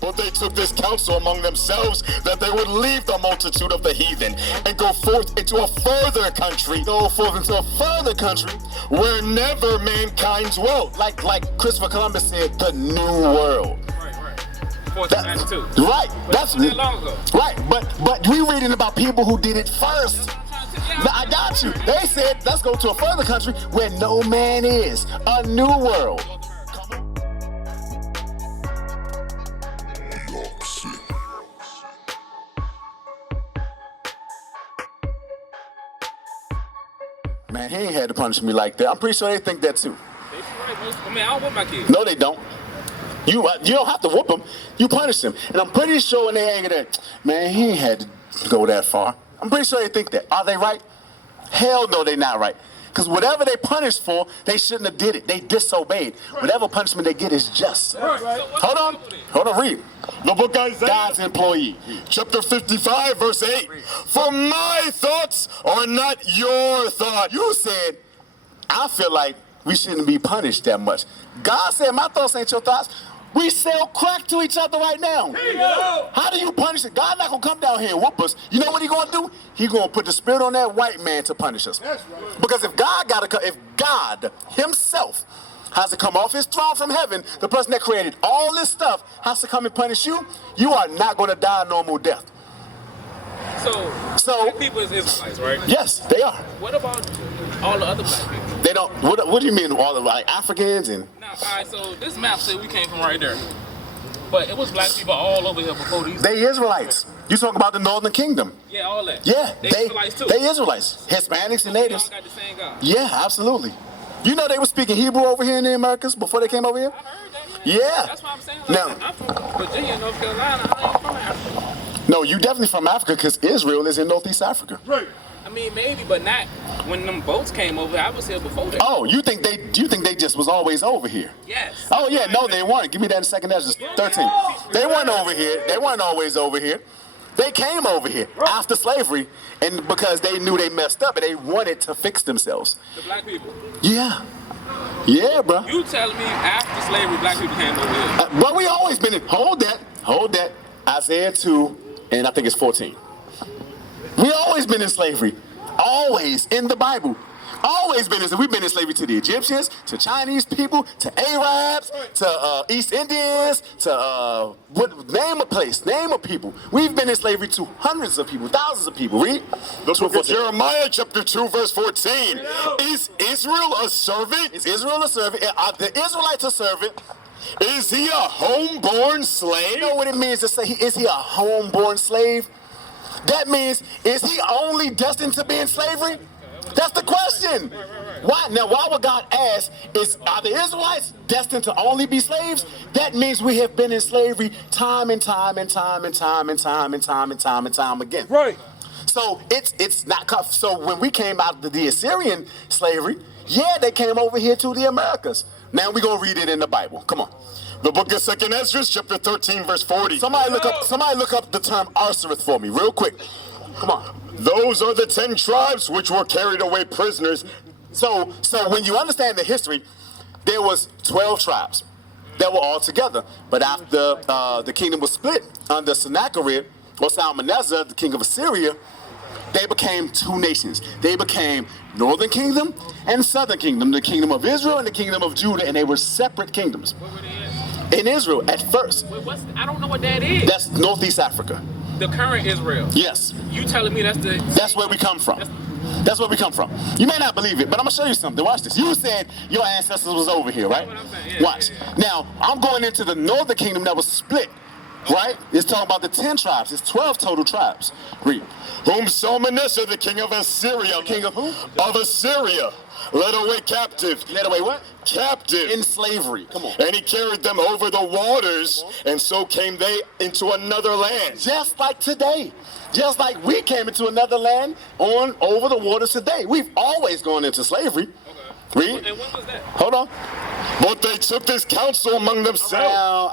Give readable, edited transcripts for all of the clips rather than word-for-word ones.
But they took this counsel among themselves that they would leave the multitude of the heathen and go forth into a further country. Where never mankind dwelt. Like Christopher Columbus said, the New World. Right. 1492. Right. That's not that long ago. Right. But we reading about people who did it first. Now, I got you. They said, let's go to a further country where no man is. A new world. Man, he ain't had to punish me like that. I'm pretty sure they think that too. They right. I mean, I don't whip my kids. No, they don't. You don't have to whoop them. You punish them. And I'm pretty sure in their anger that, man, he ain't had to go that far. I'm pretty sure they think that. Are they right? Hell no, they're not right. Because whatever they punished for, they shouldn't have did it. They disobeyed. Whatever punishment they get is just. Right. Hold on, read. The book of Isaiah, God's employee. Chapter 55, verse 8. For my thoughts are not your thoughts. You said, I feel like we shouldn't be punished that much. God said, my thoughts ain't your thoughts. We sell crack to each other right now. How do you punish it? God not going to come down here and whoop us. You know what he going to do? He going to put the spirit on that white man to punish us. That's right. Because if God himself has to come off his throne from heaven, the person that created all this stuff has to come and punish you, you are not going to die a normal death. So black people is Israelites, right? Yes, they are. What about all the other black people? They don't. What do you mean, all the Africans and? Now, all right. So this map said we came from right there, but it was black people all over here before these. They Israelites. You talk about the Northern Kingdom. Yeah, all that. Yeah, they Israelites too. They Israelites, Hispanics and natives. Y'all got the same God. Yeah, absolutely. You know they were speaking Hebrew over here in the Americas before they came over here. I heard that. Man. Yeah. That's why I'm saying. Now, I'm from Virginia, North Carolina. I ain't from Africa. No, you definitely from Africa because Israel is in Northeast Africa. Right. I mean, maybe, but not when them boats came over. I was here before that. Oh, you think they just was always over here? Yes. Oh yeah, no, they weren't. Give me that in second. That's just 13. They weren't over here. They weren't always over here. They came over here after slavery, and because they knew they messed up and they wanted to fix themselves. The black people. Yeah. Yeah, bro. You telling me after slavery, black people came over here? But we always been in. Hold that. Isaiah 2, and I think it's 14. We always been in slavery. Always in the Bible. Always been in slavery. We've been in slavery to the Egyptians, to Chinese people, to Arabs, to East Indians, to name a place, name a people. We've been in slavery to hundreds of people, thousands of people. Read. Jeremiah chapter 2, verse 14. Is Israel a servant? Is Israel a servant? Are the Israelites a servant? Is he a homeborn slave? You know what it means to say, is he a homeborn slave? That means, is he only destined to be in slavery? That's the question. Why? Now, why would God ask, are the Israelites destined to only be slaves? That means we have been in slavery time and time and time and time and time and time and time and time again. Right. So it's not, so when we came out of the Assyrian slavery, yeah, they came over here to the Americas. Now we're gonna read it in the Bible. Come on. The book of 2nd Ezra, chapter 13, verse 40. Somebody look up the term Arsareth for me, real quick. Come on. Those are the 10 tribes which were carried away prisoners. So when you understand the history, there was 12 tribes that were all together. But after the kingdom was split under Sennacherib or Salmanasar, the king of Assyria, they became two nations. They became Northern Kingdom and Southern Kingdom, the kingdom of Israel and the kingdom of Judah, and they were separate kingdoms. Where were they at? In Israel, at first. Wait, I don't know what that is. That's Northeast Africa. The current Israel. Yes. You telling me that's where we come from. That's where we come from. You may not believe it, but I'm gonna show you something. Watch this. You said your ancestors was over here, right? That's what I'm saying. Yeah, watch. Yeah. Now, I'm going into the Northern Kingdom that was split. Right? It's talking about the 10 tribes. It's 12 total tribes. Read. Whom Salmanasar, the king of Assyria. King of who? Of Assyria. Led away captive. Led away what? Captive. In slavery. Come on. And he carried them over the waters, and so came they into another land. Just like today. Just like we came into another land over the waters today. We've always gone into slavery. Okay. Read. And when was that? Hold on. But they took this counsel among themselves. Now,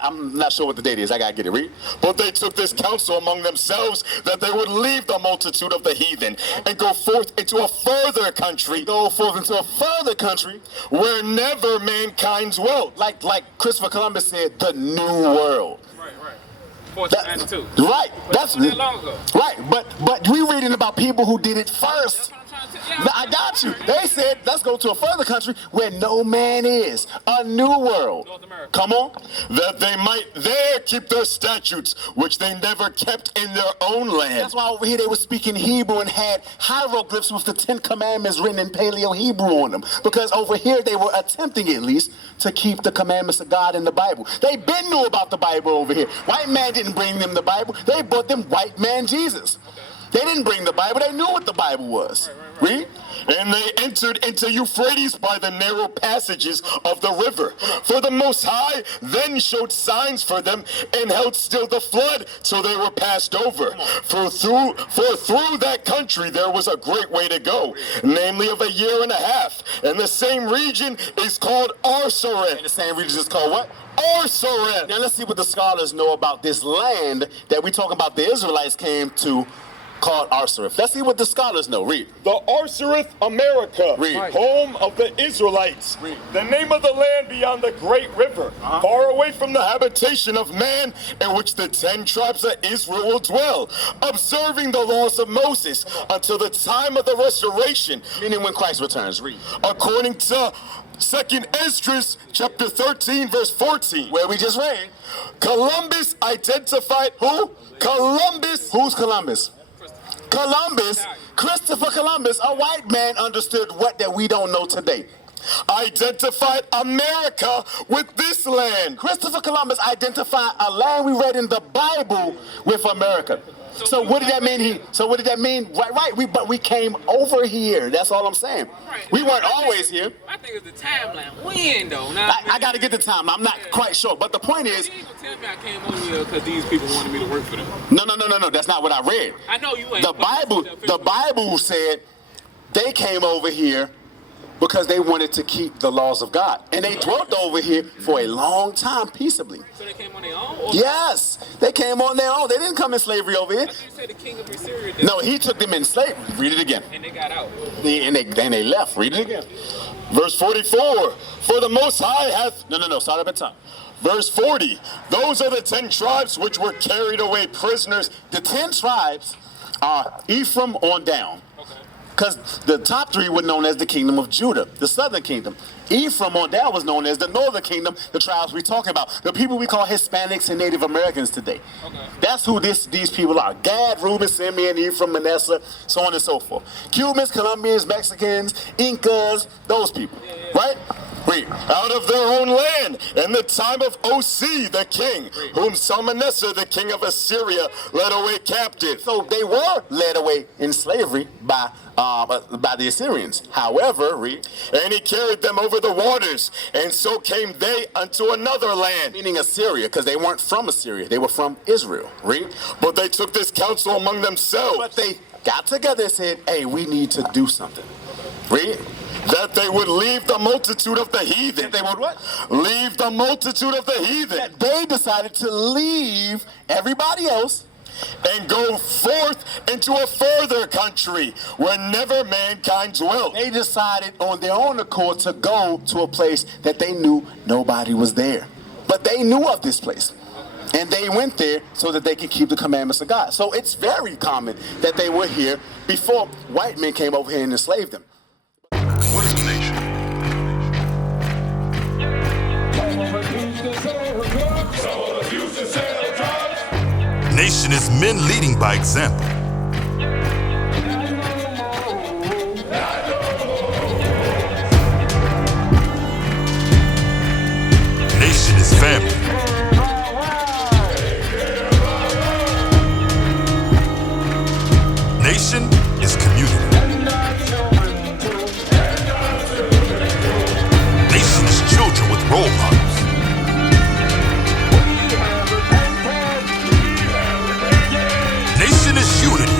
I'm not sure what the date is. I gotta get it. Read. But they took this counsel among themselves that they would leave the multitude of the heathen and go forth into a further country. Go forth into a further country where never mankind dwelt. like Christopher Columbus said, the New World. Right. 1492. Right. That's not that long ago. Right. But we reading about people who did it first. That's what I'm trying to tell you. I got you. They said, let's go to a further country where no man is. A new world. North America. Come on. That they might there keep their statutes, which they never kept in their own land. That's why over here they were speaking Hebrew and had hieroglyphs with the 10 Commandments written in Paleo Hebrew on them. Because over here they were attempting at least to keep the commandments of God in the Bible. They been knew about the Bible over here. White man didn't bring them the Bible. They brought them white man Jesus. They didn't bring the Bible. They knew what the Bible was. Read. And they entered into Euphrates by the narrow passages of the river. For the Most High then showed signs for them and held still the flood till they were passed over. For through that country there was a great way to go, namely of a year and a half. And the same region is called Arsaret. And the same region is called what? Arsaret. Now let's see what the scholars know about this land that we talking about the Israelites came to, called Arsaret. Let's see what the scholars know. Read. The Arsaret America, Read. home of the Israelites. Read. The name of the land beyond the great river, far away from the habitation of man, in which the 10 tribes of Israel will dwell, observing the laws of Moses until the time of the restoration. Meaning when Christ returns. Read. According to 2nd Esdras, chapter 13, verse 14. Where we just read. Columbus identified who? Columbus. Who's Columbus? Columbus, Christopher Columbus, a white man, understood what that we don't know today. Identified America with this land. Christopher Columbus identified a land we read in the Bible with America. So what did that mean? What did that mean? Right. But we came over here. That's all I'm saying. We weren't always here. I think it's the timeline. When though? I got to get the time. I'm not quite sure. But the point is, You ain't gonna tell me I came over here because these people wanted me to work for them. no. That's not what I read. I know you ain't. The Bible said they came over here because they wanted to keep the laws of God. And they dwelt over here for a long time peaceably. So they came on their own? Or Yes, they came on their own. They didn't come in slavery over here. I thought you said the king of Assyria did. No, he took them in slavery. Read it again. And they got out. And they left. Read it again. Verse 44, for the Most High hath... No, start up at top. Verse 40, those are the 10 tribes which were carried away prisoners. The 10 tribes are Ephraim on down. Because the top 3 were known as the kingdom of Judah, the southern kingdom. Ephraim on down was known as the northern kingdom, the tribes we're talking about. The people we call Hispanics and Native Americans today. That's who these people are. Gad, Reuben, Simeon, Ephraim, Manasseh, so on and so forth. Cubans, Colombians, Mexicans, Incas, those people. Right? Read. Out of their own land, in the time of O.C. the king, whom Salmanasseh the king of Assyria led away captive. So they were led away in slavery by the Assyrians. However, read. And he carried them over the waters, and so came they unto another land. Meaning Assyria, because they weren't from Assyria. They were from Israel. Read. But they took this counsel among themselves. But they got together and said, hey, we need to do something. Read. That they would leave the multitude of the heathen. They would what? Leave the multitude of the heathen. That they decided to leave everybody else and go forth into a further country where never mankind dwelt. They decided on their own accord to go to a place that they knew nobody was there. But they knew of this place. And they went there so that they could keep the commandments of God. So it's very common that they were here before white men came over here and enslaved them. What is a nation? Nation is men leading by example. Nation is family. Nation is community. Nation is children with role models. Nation is unity.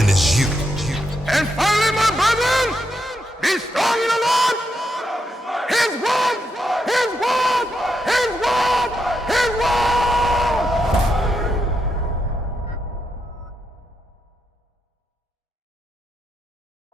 nation is you. And